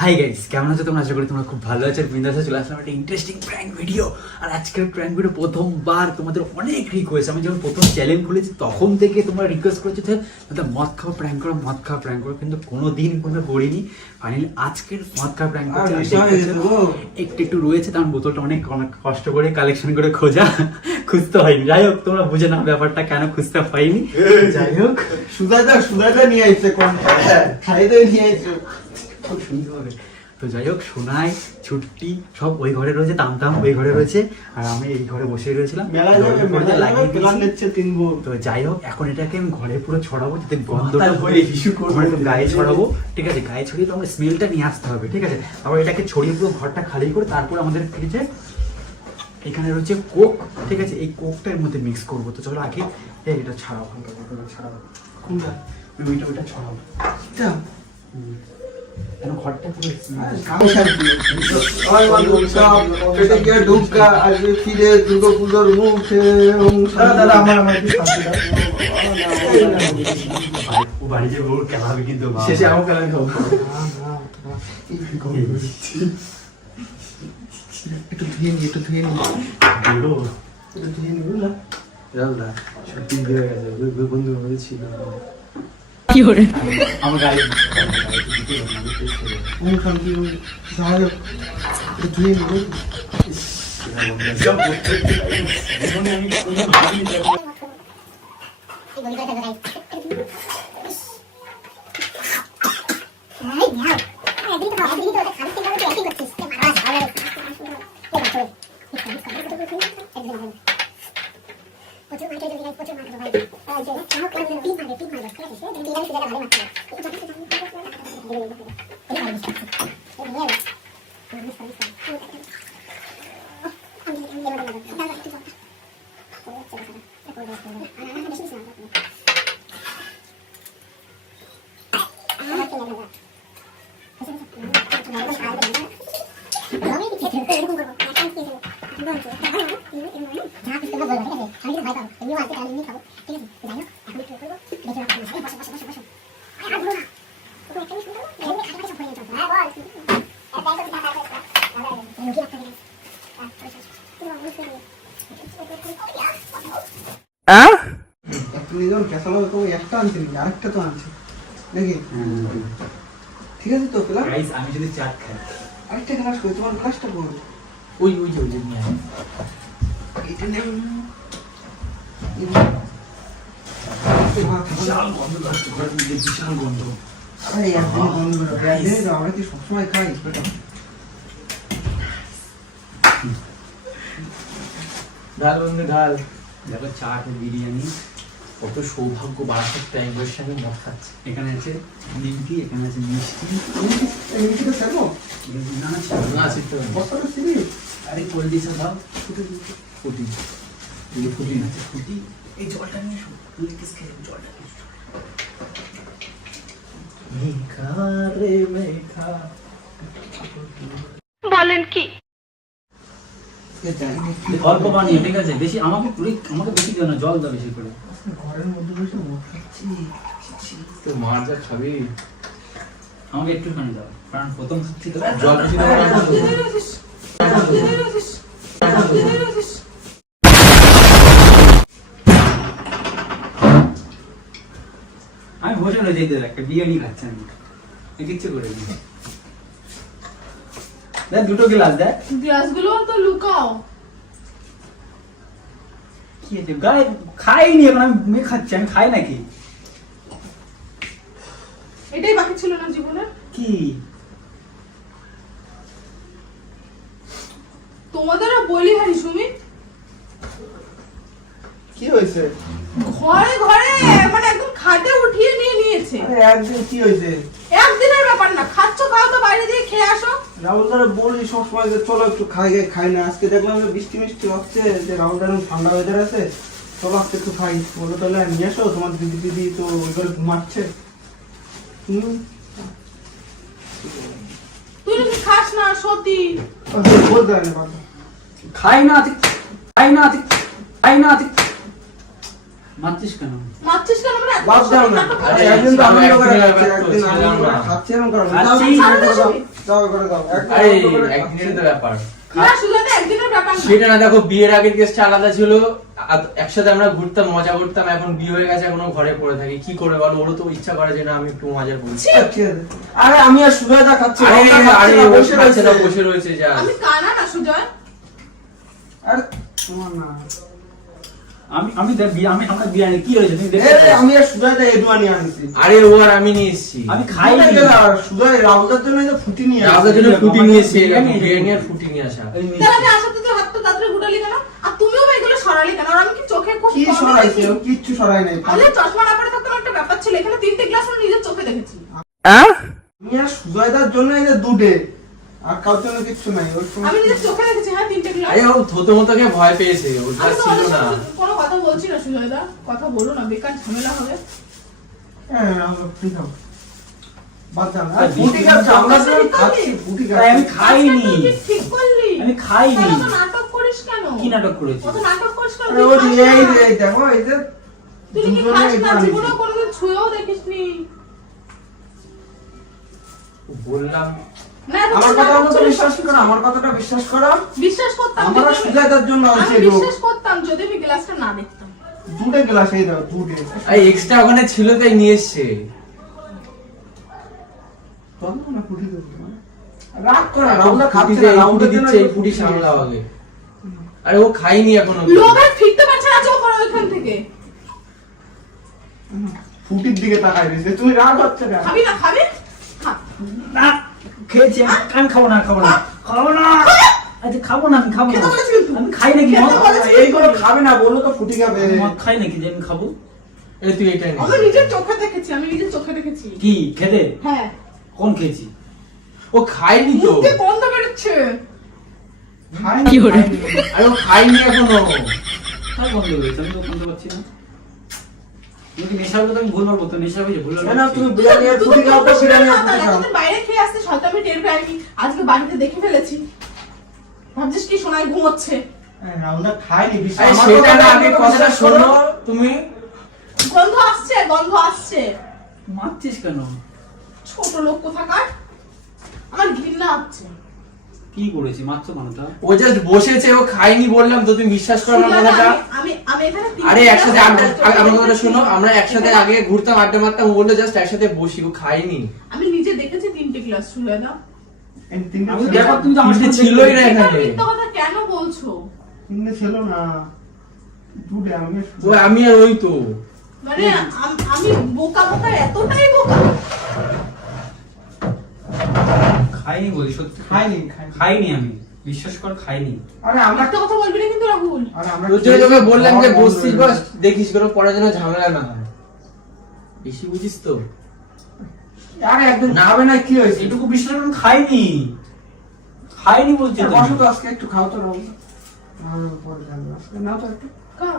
Hi guys, কেমন আছো তোমরা? আশা করি তোমরা খুব ভালো আছো। বিন্দাসে চলে আসলাম একটা ইন্টারেস্টিং প্র্যাঙ্ক ভিডিও। আর আজকের প্র্যাঙ্ক ভিডিও প্রথমবার তোমাদের অনেক রিকোয়েস্ট। আমি যখন প্রথম চ্যানেল খুলেছি তখন থেকে তোমরা রিকোয়েস্ট করেছো যে মদ খাওয়া প্র্যাঙ্ক করো, মদ খাওয়া প্র্যাঙ্ক করো, কিন্তু কোনোদিন কোনো করিনি। ফাইনালি আজকের মদ খাওয়া প্র্যাঙ্ক করতে একটু রয়েছে, কারণ বোতলটা অনেক কষ্ট করে কালেকশন করে খুঁজতে হয়নি। যাই হোক, তোমরা বুঝে নাও ব্যাপারটা কেন খুঁজতে হয়নি। যাই হোক, সুদাটা নিয়ে আইছে, কোন খাইতে নিয়ে আইছে খুব সুন্দর হবে। তো যাই হোক, সোনাই ছুট্টি সব ওই ঘরে রয়েছে, তামতাম ওই ঘরে রয়েছে, আর আমি এই ঘরে বসে রয়েছিলাম। তো যাই হোক, এখন এটাকে আমি ঘরে পুরো ছড়াবো, যাতে গন্ধটা গায়ে ছড়াবো। ঠিক আছে, গায়ে ছড়িয়ে তো আমার স্মেলটা নিয়ে আসতে হবে। ঠিক আছে, তারপর এটাকে ছড়িয়ে পুরো ঘরটা খালি করে তারপর আমাদের ফ্রিজে এখানে রয়েছে কোক। ঠিক আছে, এই কোকটা এর মধ্যে মিক্স করবো। তো চলো আগে এটা ছাড়াবো, ছাড়াবো কোনটা, ওইটা ছড়াবো। ঘরটা পুরো ফিরে দুর্গা পুজোর মুখে বাড়ি যে ওর খেলাবে, কিন্তু শেষে আমার খেলা খাবো। একটু ধুয়ে নি, একটু ধুয়ে নি, একটু ধুয়ে নিবো না? জানলা সত্যি হয়ে গেছে, বন্ধু হয়েছিল আমার গাড়ি ধুয়ে নিবো। একটা আনছি, আরেকটা তো আনছি নাকি? ঠিক আছে তো পেলাম। আমি যদি চাট খাই, আরেকটা গ্লাস করি, তোমার গ্লাসটা করো। ওই যে নিয়ে আয়। এটা নেই, বিশাল গন্ধ। আমরা কি সবসময় খাই? ঢাল বন্ধু ঢাল। দেখো চাট বিরিয়ানি, কত সৌভাগ্য বাসার টাইমের সাথে মদ খাচ্ছে। এখানে আছে নিমকি, এখানে আছে মিষ্টি। না আছে তো, আরে কোল্ড ডিসা দাও। ফুটি আছে, ফুটি। এই জলটা নিয়ে এসো, লিকিস খেয়ে জলটা নিয়ে এসো। মেঘা রে মেঘা, বলেন কি? অল্প পানি, ঠিক আছে? বেশি আমাকে বেশি দিও না, জল দাও বেশি করে। ঘরের মধ্যে বসে মদ খাচ্ছি, তো মার যা খাবি, আমাকে একটুখানি দাও, কারণ প্রথম খাচ্ছি তো। জল বেশি দাও। আমি বসে রয়েছি, একটা বিরিয়ানি খাচ্ছি আমি, কিচ্ছু করে নি। দেখ দুটো গ্লাস, দেখ গ্লাসগুলো তো লুকাও। কি আছে গায়ে? খাইনি এখন, আমি খাচ্ছি। আমি খাই নাকি? এটাই বাকি ছিল না জীবনে? কি তোমাদেরও বলি হারি সুমিত, কি হয়েছে? ঘরে ঘরে মানে একদম খাটে উঠিয়ে নিয়ে নিয়েছে। একদিন কি হয়েছে? একদিনের ব্যাপার না, খাচ্ছ খাও তো, বাইরে দিয়ে খেয়ে আসো। রাহুল দারা বলি সবসময় যে চলো একটু খাই না। আজকে দেখলাম যে বৃষ্টি হচ্ছে, যে রাহুল দার ঠান্ডা ওয়েদার আছে, চলো আজকে একটু খাই। বলো তাহলে নিয়ে আসো, তোমার দিদি তো ওই করে ঘুমাচ্ছে। তুই যদি খাস না সত্যি বলতে হয় না, খাই না মারছিস কেন? মারছিস কেন মানে এত বাদ দাও না। নাটক আরে করছিস? একদিন তো আনন্দ করে খাচ্ছে, একদিন একদিন আনন্দ করে না। খাচ্ছে, এরকম করো না। খাচ্ছি। দাও, ছাড়ো না দাও, সবই। দাও, করে দাও। একদিন আরে আনন্দ করে একদিনের খাচ্ছে। তো ব্যাপার। না সুজাতা একদিনের ব্যাপার না। সেটা না, দেখো বিয়ের আগের কেসটা আলাদা ছিল, একসাথে আমরা ঘুরতাম মজা করতাম, এখন বিয়ে হয়ে গেছে এখনো ঘরে পড়ে থাকি, কি করে বলো? ওরও তো ইচ্ছা করে যে না আমি একটু মজা করি। ছি, ঠিক আছে। আরে আমি আর সুজাতা খাচ্ছি, আরে রমনা খাচ্ছে আরে না, ও বসে খাচ্ছে না, রয়েছে। বসে রয়েছে যা। আমি কানা না সুজয়। আরে তোমার না। আমি আমরা বিরিয়ানি কি হয়েছে তুমি দেখতে এই, আমি আর সুজাতা এডুয়ানি আনছি। আরে ও আর আমি নিয়ে এসেছি। আমি খাইনি। সুজয় রাউদার জন্য এই যে ফুটি নিয়ে রাজার জন্য আমার ফুটি নিয়ে এসেছি, বিরিয়ানি বিরিয়ানি আর ফুটি নিয়ে আসা। এই নিয়ে তাহলে আমি আসাতে তো হাতটা তাড়াতাড়ি গুটালি কেন? আর তুমিও বা এগুলো সরালি কেন? আর আমি কি চোখে খুব কি কম সরাইছে? দেখি? ও কিচ্ছু সরাই নাই। আরে চশমা না পরে থাকতে একটা ব্যাপার ছিল। এখানে 3টে গ্লাস আমি নিজের চোখে দেখেছি। আমি আর সুজয়দার জন্য এই যে দুটে, আর কারোর জন্য কিচ্ছু নাই। ওর সঙ্গে- আমি নিজের চোখে দেখেছি, হ্যাঁ 3টে গ্লাস। আরে ও থতো মতোকে ভয় পেয়েছে, ওটা আমি ছিল তোমাদের না। সাথে কোনো কথা বলছি না সুজয়দা। কথা বলো না, বেকার ঝামেলা হবে। হ্যাঁ, আমরা ফুটি খাবো। বাদ দাও না। আর ফুটি খাচ্ছি, আমরা বিস্কুট সবাই খাচ্ছি। খাচ্ছি, ফুটি তাই আমি খাচ্ছি। খাইনি। আজকে তুই ঠিক করলি? আমি খাইনি। তাহলে তো নাটক করিস কেন? কি নাটক করেছি? অত নাটক করিস কেন? আরে তুই ও খাস যে এই না। যে দেখো, এই যে তুই কি দুজনে খাস এটা না? আনিছি। জীবনেও কোনোদিন ছুঁয়েও দেখিসনি। বললাম না, এত আমার নাটক কথা মতো করিস বিশ্বাস না। করো, আমার কথাটা বিশ্বাস করো। বিশ্বাস করতাম আমরা যদি আমি- সুজয়দার জন্য আমি আনছি এগুলো। বিশ্বাস করতাম যদি আমি গ্লাসটা না দেখতাম। দুটে গ্লাস এই দাও, দুটে। আরে এক্সট্রা ওখানে ছিল তাই নিয়ে এসছে। তখন না ফুটি দেবো না। রাগ করে না, রাউন্ডা খাচ্ছে না, এই ফুটি রাউন্ডার জন্য দিচ্ছে, এই একটু ফুটি সামলাও আগে। আরে ও খাইনি এখনো। লোভে ফিরতে পারছে না, চোখ করো ওইখান থেকে। ফুটির দিকে তাকাই দিয়েছে, তুমি রাগ হচ্ছে না। খাবি না? খাবি? খা। না খেয়েছি আমি খাবো না খাবো না আচ্ছা খাবো না আমি খাবো না খেতে বলেছিলি তুই? আমি খাই নাকি খেতে মদ? বলেছিলি? এইগুলো খাবে না, বললো তো ফুটি খাবে। আমি মদ খাই নাকি যে আমি খাবো? এই তুই এটা নে। আমি নিজের চোখে দেখেছি, আমি নিজের চোখে দেখেছি। কি খেতে? হ্যাঁ, কোন খেয়েছি? ও খাইনি তো। মুখে গন্ধ বেরোচ্ছে। খায় না, খায় না। আরে ও খাইনি এখনো। তার বন্ধ হয়েছে আমি তো বলতে পারছি না। তুমি নেশা হলে তো আমি ভুল পারবো তো, নেশা হয়েছে ভুল না, না, তুমি বিরিয়ানি আর ফুটি খাও তো, বিরিয়ানি আর ফুটি খাও। এতদিন বাইরে খেয়ে আসতে হয়তো আমি টের পাইনি, আজকে বাড়িতে দেখে ফেলেছি। ভাবছিস কি সোনায় ঘুমোচ্ছে? হ্যাঁ, রাউন্ডা খায়নি, বিশ্বাস- আরে আমার সেটা না, কথাটা আগে একটু কথাটা বিশ্বাস শোনো করো। তুমি। গন্ধ আসছে, গন্ধ আসছে। মারছিস কেন? ছোট লোক কোথাকার। আমার ঘৃণা হচ্ছে। কি করেছি মারছো কেন তা? ও জাস্ট বসেছে, ও খাইনি বললাম তো, তুমি বিশ্বাস করো না সুজাতা, কথাটা। আমি এখানে আরে একসাথে আড্ডা, আমার কথাটা শোনো, আমরা একসাথে আগে ঘুরতাম, আড্ডা মারতাম, ও বললো জাস্ট একসাথে বসি, ও খাইনি। আমি নিজে দেখেছি 3টে গ্লাস সুজাতা। এই তিনটে আমি ছিল দেখো না। তুমি তো আমার তিনটে সাথে ছিলই না এটা এখানে। মিথ্যা কথা কেন বলছো? তিনটে ছিল না, দুটে। আমি ও আমি আর ওই তো। মানে আমি বোকা বোকা, এতটাই বোকা। খাইনি বলি সত্যি খাইনি, খাইনি। খাইনি আমি বিশ্বাস কর খাইনি। আরে আমরা একটা কথা বলবি না কিন্তু রাহুল। আরে আমরা তোর জন্য তোকে বললাম যে খাওয়া বন্ধ বসছিস হয়ে বাস, গেছে। দেখিস কোনো পড়ার জন্য ঝামেলা না হয়। বেশি বুঝিস তো। আরে একদিন না। খাবে না, কি হয়েছে? এটুকু বিশ্বাস করুন খাইনি খাইনি বলছি তো বসো আমি। তো, আজকে একটু খাও তো রাউন্ডা। পরে খাবো আজকে, নাও তো একটু। খা,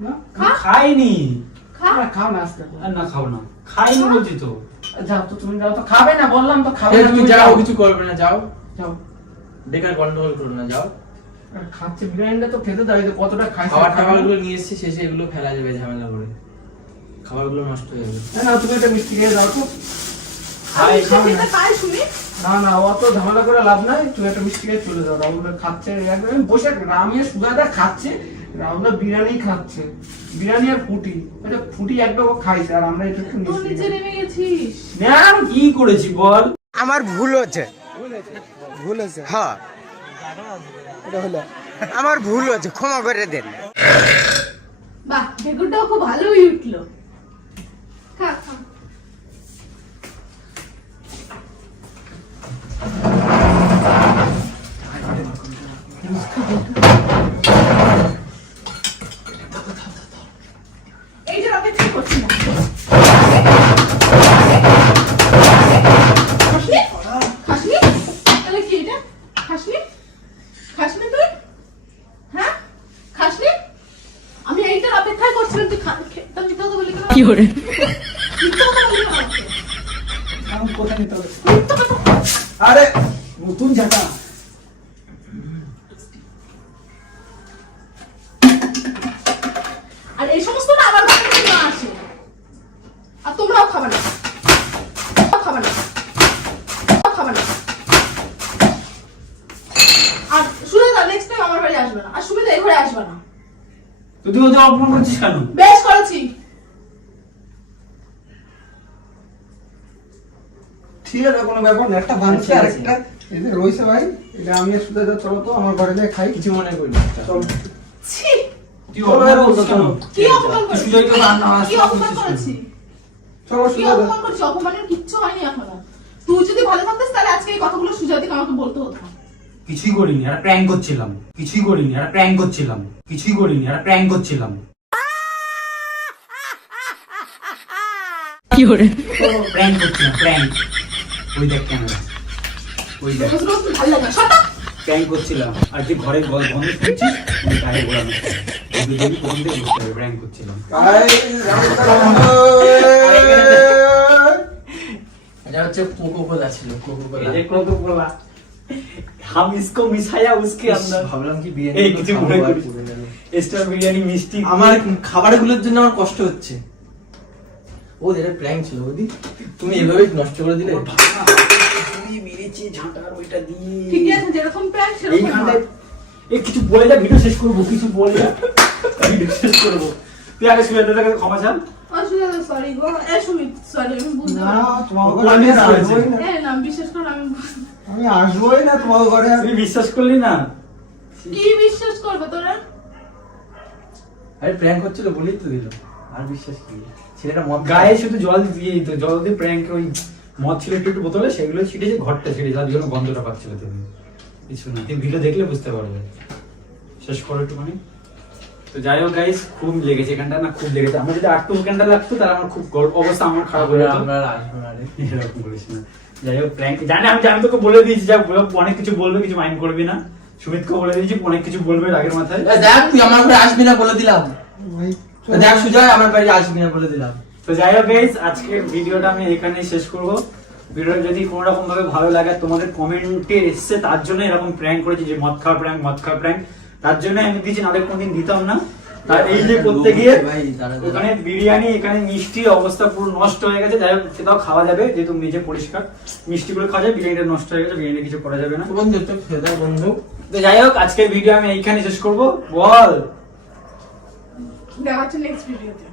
না? আমি খাইনি খা। আরে খাও না আজকে। আর না খাবো না খাইনি বলছি তো। যাও তো, তুমি যাও তো, খাবে না বললাম তো, খাবে এই না, তুমি যাও, কিছু করবে না, যাও। যাও। বেকার গন্ডগোল করো না, যাও। আর খাচ্ছে বিরিয়ানিটা তো খেতে দাও, এই যে কতটা খাইছে। খাবার টাবারগুলো নিয়ে এসেছি, শেষে এগুলো ফেলা যাবে ঝামেলা করে, খাবারগুলো নষ্ট হয়ে যাবে। না, তুমি একটা মিষ্টি খেয়ে দাও তো। আমি খাই, খাও খেতে না। পাই শুনি। না না, অত ঝামেলা করে লাভ নাই, তুমি একটা মিষ্টি খেয়ে চলে যাও। রাহুলদা খাচ্ছে একদম বসে, আমি আর সুজাদা খাচ্ছে, রাহুলদা বিরিয়ানি খাচ্ছে, বিরিয়ানি আর ফুটি। আচ্ছা, ফুটি একটা ও খাইছে, আর আমরা একটু তো মিষ্টি নিচে খাই। নেমে গেছিস। না আমি কি করেছি বল? আমার ভুল হচ্ছে হ্যাঁ আমার ভুল হচ্ছে, ক্ষমা করে দেন। বাহ, বেগুনটাও খুব ভালোই উঠলো। খা খা। এই যে অপেক্ষা করছি না। খাসনি? খাসনি? তাহলে কি এটা? খাসনি? খাসনি তুই? হ্যাঁ? খাসনি? আমি এইটার অপেক্ষায় করছিলাম, তুই তা মিথ্যা কথা বললি কেন? কি করে? মিথ্যা কথা বললি কেন? আমি কোথায় নিতে হবে? মিথ্যা কথা। আরে নতুন জায়গা আর এই সমস্ত আসবে না, আর সুমিতা এই ঘরে আসবে না। তো তুই ওদের অপমান করছিস কেন? বেশ করেছি। ঠিক আছে, কোনো ব্যাপার না, একটা ভাঙছে আর একটা এদের রয়েছে ভাই, এটা আমি আর সুদা চলো তো আমার ঘরে যাই খাই। কিছু মনে করি চলো। ছি, তুই অপমান করছিস কেন? কি অপমান করেছি? সুজয়কে রান্না কি অপমান করেছি? চলো কি সুদা। অপমান করেছি? অপমানের কিচ্ছু হয়নি এখনো। তুই যদি ভালো থাকতিস তাহলে আজকে এই কথাগুলো সুজাতিকে আমাকে বলতে হতো না। কিছুই করিনি, একটা প্র্যাঙ্ক করছিলাম। কিছুই করিনি, একটা প্র্যাঙ্ক করছিলাম। কিছুই করিনি, একটা প্র্যাঙ্ক করছিলাম। প্র্যাঙ্ক করছিলাম, প্র্যাঙ্ক। ওই দেখ ক্যামেরা, ওই দেখ রোজ রোজ ভালো লাগে না। Shot up. প্র্যাঙ্ক করছিলাম। আর তুই ঘরে গন্ধ শুনছিস, ওই গায়ে ঘোরানো। দুজনই কোন থেকে বুঝতে হবে প্র্যাঙ্ক করছিলাম। এটা হচ্ছে কোকোকোলা ছিল, কোকোকোলা। এই যে কোকোকোলা, हम इसको मिसाया उसके अंदर। ভাবলাম কি এই কিছু মনে বিরিয়ানি করিস? স্টার বিরিয়ানি মিষ্টি আমার খাবারগুলোর জন্য আমার কষ্ট হচ্ছে। ও এটা প্র্যাঙ্ক ছিল বৌদি, তুমি এভাবে নষ্ট করে দিলে। তুই মেরেছি ঝাঁটার ওইটা দিয়ে। ঠিকই আছে, যেরকম প্ল্যান সেরকম এইখানটায় হয়। এই কিছু বলে যা, ভিডিও শেষ করবো। কিছু বলে যা, ভিডিও শেষ করবো। তুই আগে সুজাতার কাছে ক্ষমা চান। ও সুজাতা, সরি গো। এ সুমিত, সরি, আমি বুঝতে না, পারিনি। তোমার ঘরে আমি আর আসবোই না। এ না, বিশেষ করে আমি আমি আসবোই না তোমার ঘরে। তুই বিশ্বাস করলি না? কি বিশ্বাস করবে তোরা? আরে প্র্যাঙ্ক হচ্ছিল বলেই তো দিল, আর বিশ্বাস কি? ছেলেটা মদ গায়ে শুধু জল দিয়ে দিত, জল দিয়ে প্র্যাঙ্ক। ওই মদ ছিল একটু একটু বোতলে, সেগুলো ছিটেছে, ঘরটা ছিটে, যার জন্য গন্ধটা পাচ্ছিল। তুমি কিছু না, তুমি ভিডিও দেখলে বুঝতে পারবে। শেষ করো একটুখানি। তো যাই হোক গাইস, খুব লেগেছে এখানটা, না খুব লেগেছে। আমার যদি 8 ঘন্টা লাগতো তাহলে আমার খুব অবস্থা আমার খারাপ হয়ে যেত। আমরা আসবো না রে। এরকম বলিস না। যাই হোক প্র্যাঙ্ক জানি, আমি জানি, তোকে বলে দিয়েছি, যা অনেক কিছু বলবে, কিছু মাইন্ড করবি না। সুমিতকে বলে দিয়েছি অনেক কিছু বলবে আগের মাথায়। এ দেখ তুই আমার ঘরে আসবি না বলে দিলাম। ভাই, এ দেখ সুজয় আমার বাড়ি আসবি না বলে দিলাম। তো যাই হোক গাইস, আজকের ভিডিওটা আমি এখানেই শেষ করব। ভিডিওটা যদি কোনো রকম ভাবে ভালো লাগে, তোমাদের কমেন্টে এসছে, তার জন্য এরকম প্র্যাঙ্ক করেছি, যে মদ খাওয়া প্র্যাঙ্ক, মদ খাওয়া প্র্যাঙ্ক, তার জন্য আমি দিয়েছি, নাহলে কোনদিন দিতাম না। আর এই যে করতে গিয়ে ভাই দাঁড়া ওখানে বিরিয়ানি, এখানে মিষ্টি, অবস্থা পুরো নষ্ট হয়ে গেছে। যাই হোক সেটাও খাওয়া যাবে, যেহেতু নিজে পরিষ্কার। মিষ্টিগুলো খাওয়া যাবে, বিরিয়ানিটা নষ্ট হয়ে গেছে, বিরিয়ানি কিছু করা যাবে না। বন্ধু একটু খেয়ে দাও বন্ধু। তো যাই হোক আজকের ভিডিও আমি এইখানে শেষ করব। বল। দেখা হচ্ছে নেক্সট ভিডিওতে।